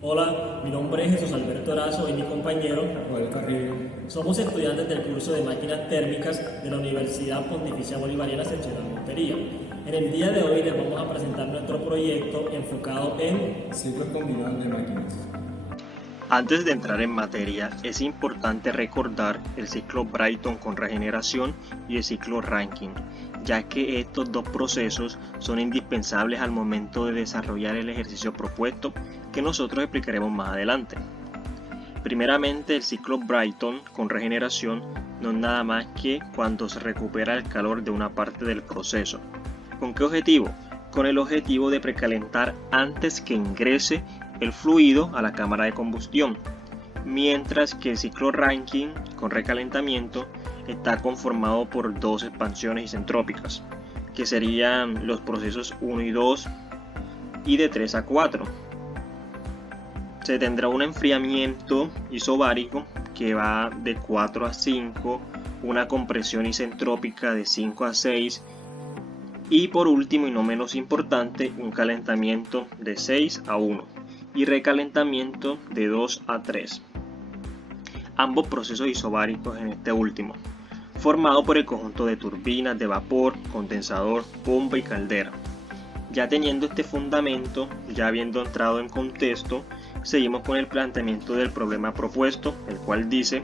Hola, mi nombre es Jesús Alberto Erazo y mi compañero. Joel Carrillo. Somos estudiantes del curso de máquinas térmicas de la Universidad Pontificia Bolivariana Seccional Montería. En el día de hoy les vamos a presentar nuestro proyecto enfocado en Ciclos combinados de máquinas. Antes de entrar en materia, es importante recordar el ciclo Brayton con regeneración y el ciclo Rankine, ya que estos dos procesos son indispensables al momento de desarrollar el ejercicio propuesto, que nosotros explicaremos más adelante. Primeramente, el ciclo Brayton con regeneración no es nada más que cuando se recupera el calor de una parte del proceso. ¿Con qué objetivo? Con el objetivo de precalentar antes que ingrese el fluido a la cámara de combustión, mientras que el ciclo Rankine con recalentamiento está conformado por dos expansiones isentrópicas, que serían los procesos 1 y 2 y de 3 a 4. Se tendrá un enfriamiento isobárico que va de 4 a 5, una compresión isentrópica de 5 a 6 y por último y no menos importante, un calentamiento de 6 a 1 y recalentamiento de 2 a 3. Ambos procesos isobáricos en este último, formado por el conjunto de turbinas de vapor, condensador, bomba y caldera. Ya teniendo este fundamento, ya habiendo entrado en contexto, seguimos con el planteamiento del problema propuesto, el cual dice: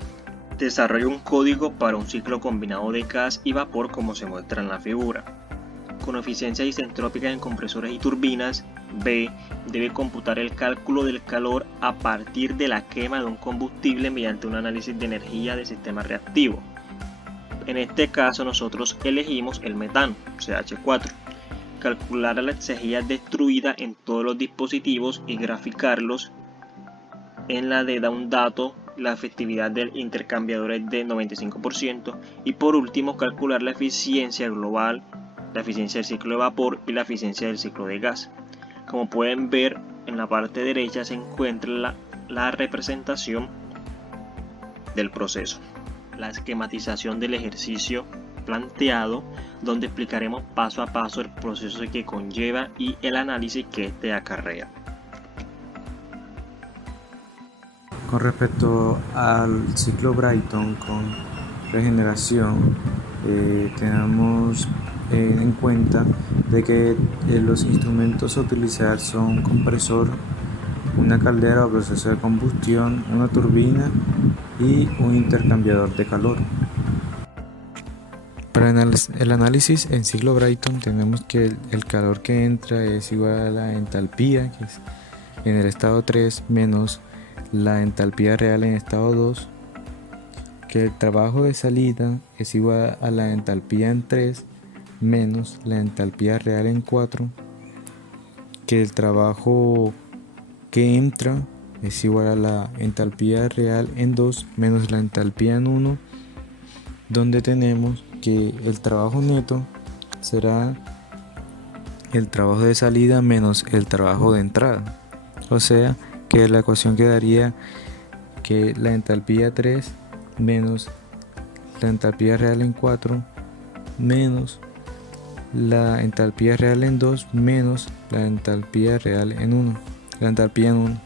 desarrolla un código para un ciclo combinado de gas y vapor como se muestra en la figura. Con eficiencias isentrópicas en compresores y turbinas, B debe computar el cálculo del calor a partir de la quema de un combustible mediante un análisis de energía del sistema reactivo. En este caso nosotros elegimos el metano, CH4. Calcular la energía destruida en todos los dispositivos y graficarlos. En la D da un dato, la efectividad del intercambiador es de 95% y por último calcular la eficiencia global, la eficiencia del ciclo de vapor y la eficiencia del ciclo de gas. Como pueden ver, en la parte derecha se encuentra la representación del proceso, la esquematización del ejercicio planteado, donde explicaremos paso a paso el proceso que conlleva y el análisis que este acarrea. Con respecto al ciclo Brayton con regeneración, tenemos en cuenta de que los instrumentos a utilizar son compresor, una caldera o proceso de combustión, una turbina y un intercambiador de calor. Para el análisis en ciclo Brayton tenemos que el calor que entra es igual a la entalpía, que es en el estado 3, menos la entalpía real en estado 2, que el trabajo de salida es igual a la entalpía en 3 menos la entalpía real en 4, que el trabajo que entra es igual a la entalpía real en 2 menos la entalpía en 1, donde tenemos que el trabajo neto será el trabajo de salida menos el trabajo de entrada. O sea que la ecuación quedaría que la entalpía 3 menos la entalpía real en 4 menos la entalpía real en 2 menos la entalpía real en 1, la entalpía en 1,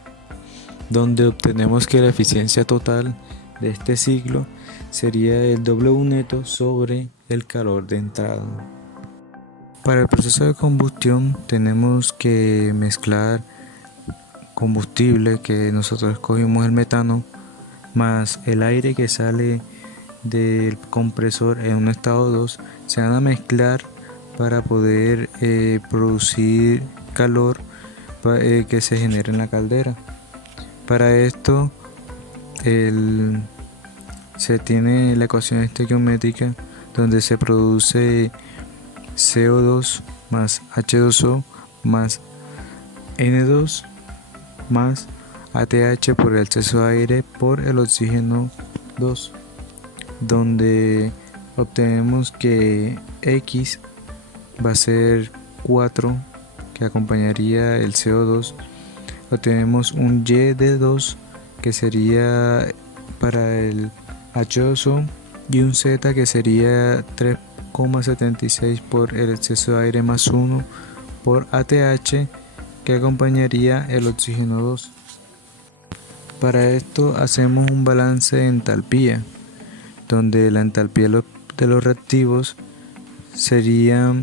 donde obtenemos que la eficiencia total de este ciclo sería el W neto sobre el calor de entrada. Para el proceso de combustión tenemos que mezclar combustible, que nosotros escogimos el metano, más el aire que sale del compresor en un estado 2, se van a mezclar para poder producir calor que se genere en la caldera. Para esto se tiene la ecuación estequiométrica, donde se produce CO2 más H2O más N2 más ATH por el exceso de aire por el oxígeno 2, donde obtenemos que X va a ser 4, que acompañaría el CO2. Obtenemos un Y de 2, que sería para el H2O, y un Z, que sería 3,76 por el exceso de aire más 1 por ATH, que acompañaría el oxígeno 2. Para esto hacemos un balance de entalpía, donde la entalpía de los reactivos sería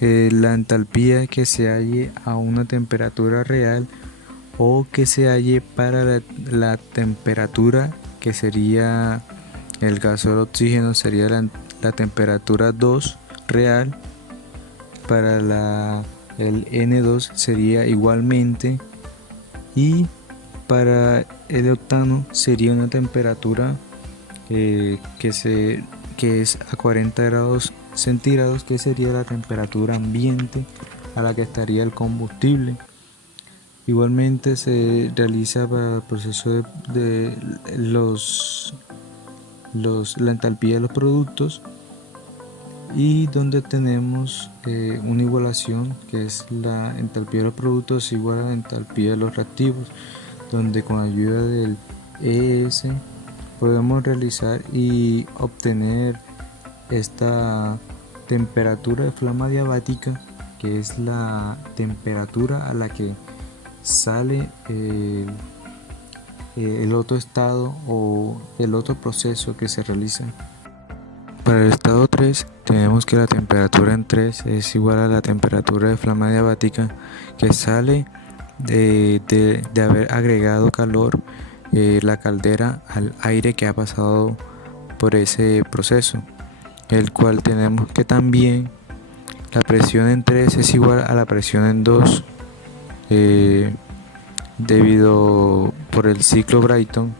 la entalpía que se halle a una temperatura real o que se halle para la temperatura que sería el gaso del oxígeno, sería la temperatura 2 real. Para el N2 sería igualmente, y para el octano sería una temperatura que es a 40 grados centígrados, que sería la temperatura ambiente a la que estaría el combustible. Igualmente se realiza para el proceso de la entalpía de los productos, y donde tenemos una igualación, que es la entalpía de los productos igual a la entalpía de los reactivos, donde con ayuda del ES podemos realizar y obtener esta temperatura de flama diabática, que es la temperatura a la que sale el otro estado o el otro proceso que se realiza. Para el estado 3 tenemos que la temperatura en 3 es igual a la temperatura de flama diabática que sale de haber agregado calor la caldera al aire que ha pasado por ese proceso, el cual tenemos que también la presión en 3 es igual a la presión en 2 debido por el ciclo Brayton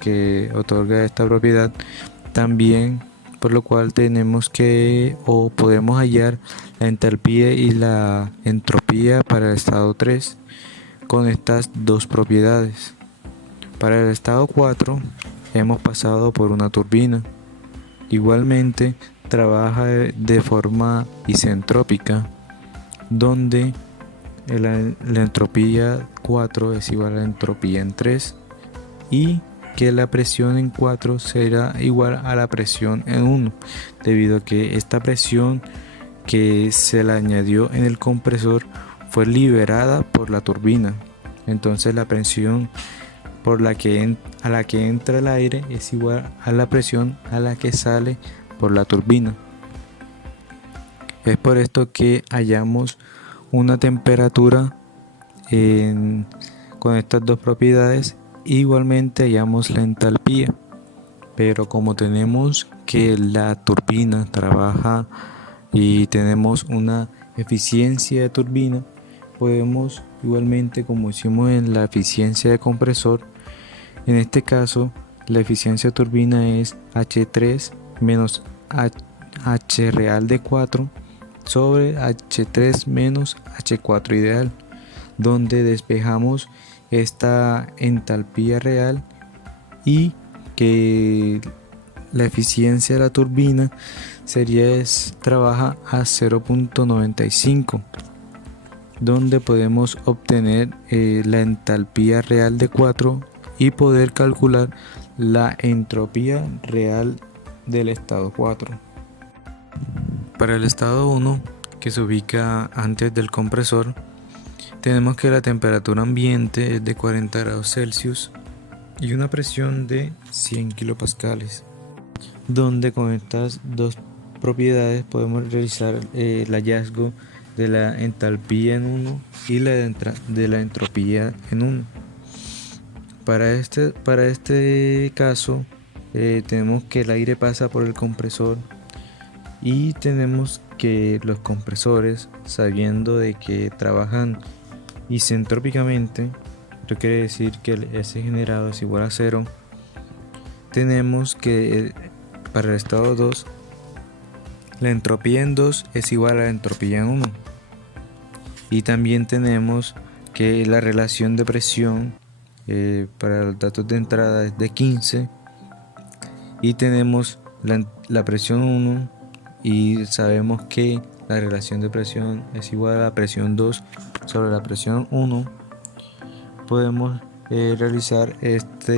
que otorga esta propiedad, también por lo cual tenemos que o podemos hallar la entalpía y la entropía para el estado 3 con estas dos propiedades. Para el estado 4 hemos pasado por una turbina. Igualmente trabaja de forma isentrópica, donde la entropía 4 es igual a la entropía en 3 y que la presión en 4 será igual a la presión en 1, debido a que esta presión que se le añadió en el compresor fue liberada por la turbina. Entonces la presión a la que entra el aire es igual a la presión a la que sale por la turbina. Es por esto que hallamos una temperatura con estas dos propiedades. Igualmente hallamos la entalpía, pero como tenemos que la turbina trabaja y tenemos una eficiencia de turbina, podemos igualmente, como hicimos en la eficiencia de compresor, en este caso la eficiencia de turbina es H3 menos H real de 4 sobre H3 menos H4 ideal, donde despejamos esta entalpía real y que la eficiencia de la turbina trabaja a 0.95, donde podemos obtener la entalpía real de 4 y poder calcular la entropía real del estado 4. Para el estado 1, que se ubica antes del compresor, tenemos que la temperatura ambiente es de 40 grados Celsius y una presión de 100 kilopascales, donde con estas dos propiedades podemos realizar el hallazgo de la entalpía en 1 y de la entropía en 1. Para este caso tenemos que el aire pasa por el compresor y tenemos que los compresores, sabiendo de que trabajan isentrópicamente, esto quiere decir que el S generado es igual a 0, tenemos que para el estado 2 la entropía en 2 es igual a la entropía en 1, y también tenemos que la relación de presión para los datos de entrada es de 15 y tenemos la presión 1 y sabemos que la relación de presión es igual a la presión 2 sobre la presión 1. Podemos realizar esta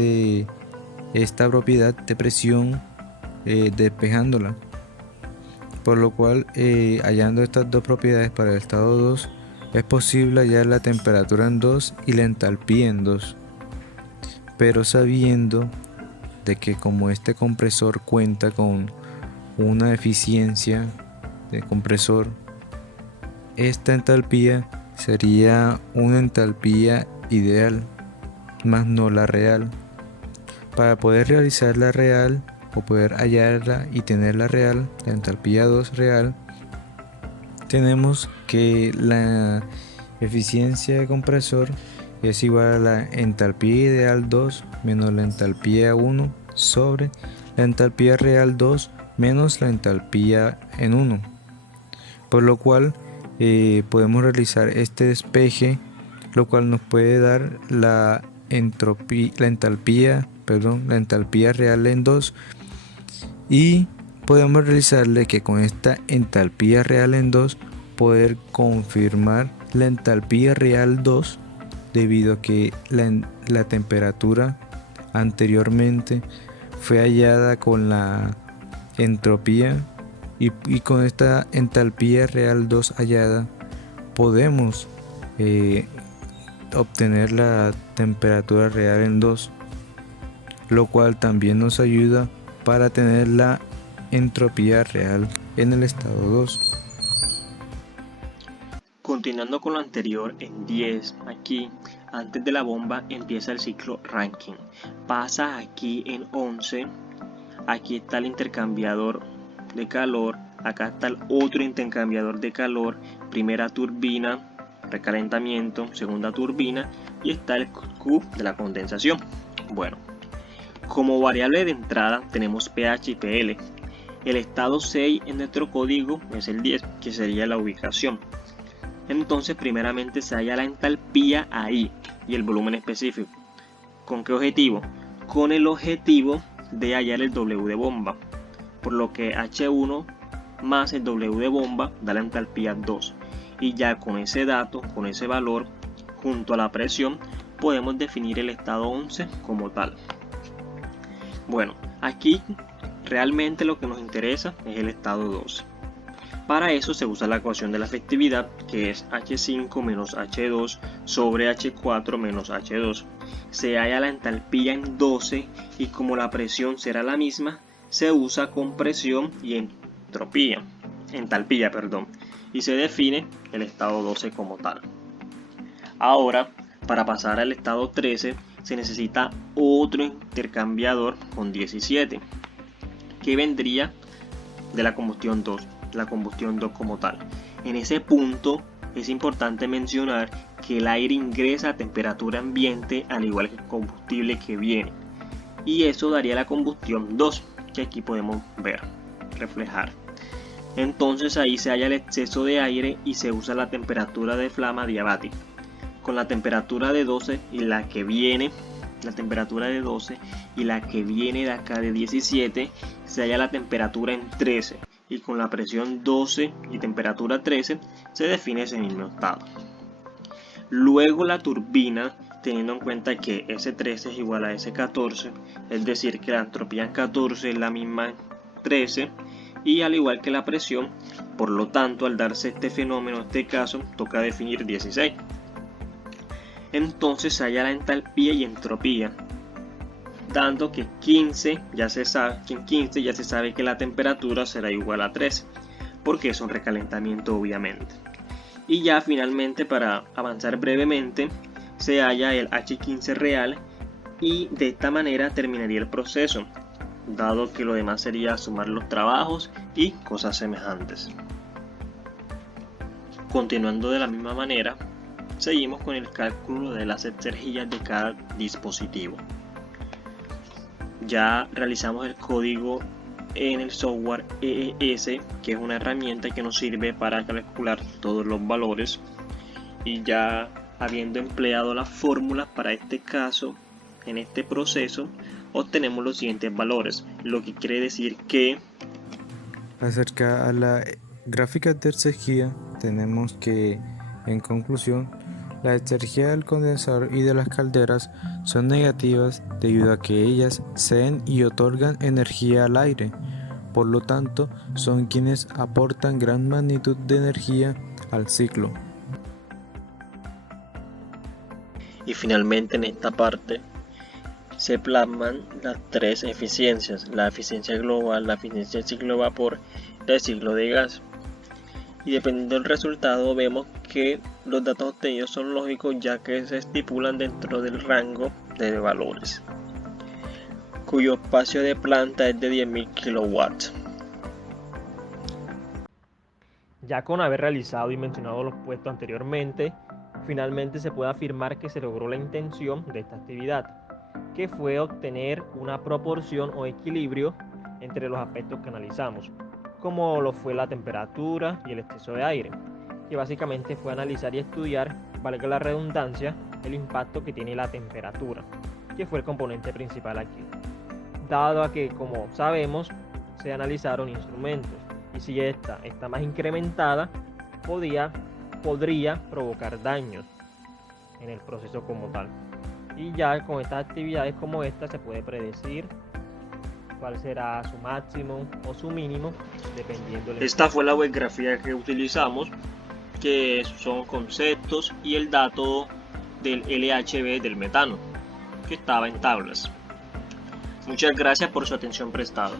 propiedad de presión despejándola, por lo cual hallando estas dos propiedades para el estado 2 es posible hallar la temperatura en 2 y la entalpía en 2. pero sabiendo de que como este compresor cuenta con una eficiencia de compresor, esta entalpía sería una entalpía ideal, más no la real. Para poder realizar la real o poder hallarla y tener la real, la entalpía 2 real, tenemos que la eficiencia de compresor es igual a la entalpía ideal 2 menos la entalpía 1 sobre la entalpía real 2 menos la entalpía en 1, por lo cual podemos realizar este despeje, lo cual nos puede dar la entalpía real en 2, y podemos realizarle que con esta entalpía real en 2 poder confirmar la entalpía real 2, debido a que la temperatura anteriormente fue hallada con la entropía, y con esta entalpía real 2 hallada podemos obtener la temperatura real en 2, lo cual también nos ayuda para tener la entropía real en el estado 2. Continuando con lo anterior, en 10, aquí, antes de la bomba empieza el ciclo Rankine. Pasa aquí en 11, aquí está el intercambiador de calor, acá está el otro intercambiador de calor, primera turbina, recalentamiento, segunda turbina, y está el Q de la condensación. Bueno, como variable de entrada tenemos pH y PL. El estado 6 en nuestro código es el 10, que sería la ubicación. Entonces primeramente se halla la entalpía ahí y el volumen específico. ¿Con qué objetivo? Con el objetivo de hallar el W de bomba, por lo que H1 más el W de bomba da la entalpía 2, y ya con ese dato, con ese valor junto a la presión, podemos definir el estado 11 como tal. Bueno, aquí realmente lo que nos interesa es el estado 12. Para eso se usa la ecuación de la efectividad, que es H5 menos H2 sobre H4 menos H2. Se halla la entalpía en 12 y como la presión será la misma, se usa compresión y entalpía, y se define el estado 12 como tal. Ahora, para pasar al estado 13, se necesita otro intercambiador con 17, que vendría de la combustión 2. La combustión 2 como tal. En ese punto es importante mencionar que el aire ingresa a temperatura ambiente al igual que el combustible que viene, y eso daría la combustión 2, que aquí podemos ver reflejar. Entonces ahí se halla el exceso de aire y se usa la temperatura de flama diabática. Con la temperatura de 12 y la que viene, de acá de 17, se halla la temperatura en 13. Y con la presión 12 y temperatura 13 se define ese mismo estado. Luego la turbina, teniendo en cuenta que S13 es igual a S14, es decir que la entropía en 14 es la misma en 13, y al igual que la presión, por lo tanto al darse este fenómeno, en este caso, toca definir 16. Entonces se halla la entalpía y entropía, dando que 15 ya se sabe que la temperatura será igual a 13, porque es un recalentamiento obviamente. Y ya finalmente, para avanzar brevemente, se halla el H15 real, y de esta manera terminaría el proceso, dado que lo demás sería sumar los trabajos y cosas semejantes. Continuando de la misma manera, seguimos con el cálculo de las exergias de cada dispositivo. Ya realizamos el código en el software EES, que es una herramienta que nos sirve para calcular todos los valores, y ya habiendo empleado las fórmulas para este caso, en este proceso obtenemos los siguientes valores, lo que quiere decir que Acerca a la gráfica de exergía, tenemos que, en conclusión, la exergía del condensador y de las calderas son negativas debido a que ellas ceden y otorgan energía al aire. Por lo tanto, son quienes aportan gran magnitud de energía al ciclo. Y finalmente en esta parte se plasman las tres eficiencias: la eficiencia global, la eficiencia del ciclo de vapor y del ciclo de gas. Y dependiendo del resultado vemos que los datos obtenidos son lógicos, ya que se estipulan dentro del rango de valores, cuyo espacio de planta es de 10.000 kilowatts. Ya con haber realizado y mencionado los puestos anteriormente, finalmente se puede afirmar que se logró la intención de esta actividad, que fue obtener una proporción o equilibrio entre los aspectos que analizamos, como lo fue la temperatura y el exceso de aire, que básicamente fue analizar y estudiar, valga la redundancia, el impacto que tiene la temperatura, que fue el componente principal aquí, dado a que, como sabemos, se analizaron instrumentos, y si esta está más incrementada, podría provocar daños en el proceso como tal. Y ya con estas actividades como esta se puede predecir cuál será su máximo o su mínimo, dependiendo del... Esta fue la webgrafía que utilizamos, que son conceptos y el dato del LHB del metano, que estaba en tablas. Muchas gracias por su atención prestada.